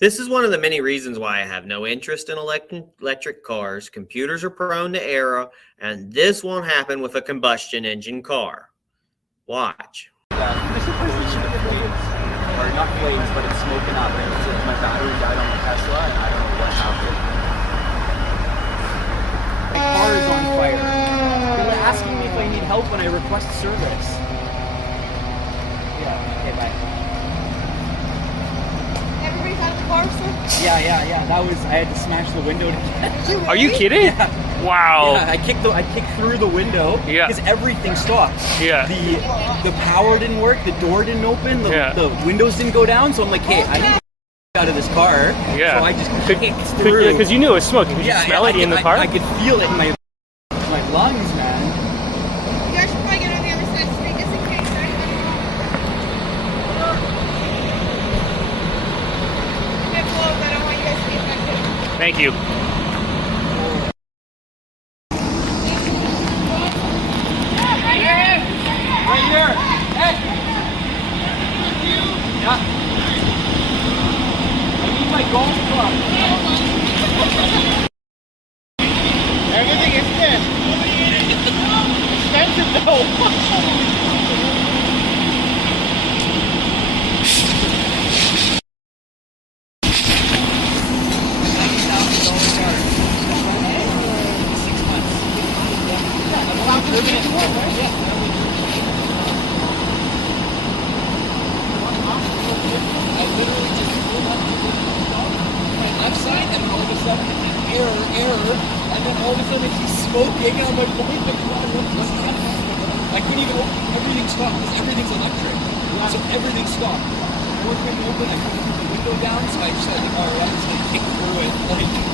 This is one of the many reasons why I have no interest in electric cars. Computers are prone to error, and this won't happen with a combustion engine car. Watch. This is flames, or not flames, but it's smoking up. And it's my battery died on the Tesla, and I don't know what happened. My car is on fire. They're asking me if I need help when I request service. Yeah, okay, bye. Everybody's out of the car, sir? Yeah. That was, I had to smash the window to get. Are you kidding? Yeah. Wow. Yeah, I kicked through the window because everything stopped. Yeah. The power didn't work, the door didn't open, the windows didn't go down, so I'm like, hey, I need to get out of this car. Yeah. So I just kicked through. Because you knew it was smoking. Could you smell it in the car? I could feel it in my lungs, man. You guys should probably get on the other side of the street just in case, right? Get close, I don't want you guys to be affected. Thank you. Right here. Hey. Yeah. I need my golf club. Everything is this. Expensive though. I literally just pulled up to my left side, and all of a sudden it's an error, and then all of a sudden he's smoking, and I'm like, oh my god, what's happening? I couldn't even open, everything stopped, because everything's electric, so everything stopped. I couldn't open, I couldn't put the window down, so I just had the car up, so I kicked through it, like,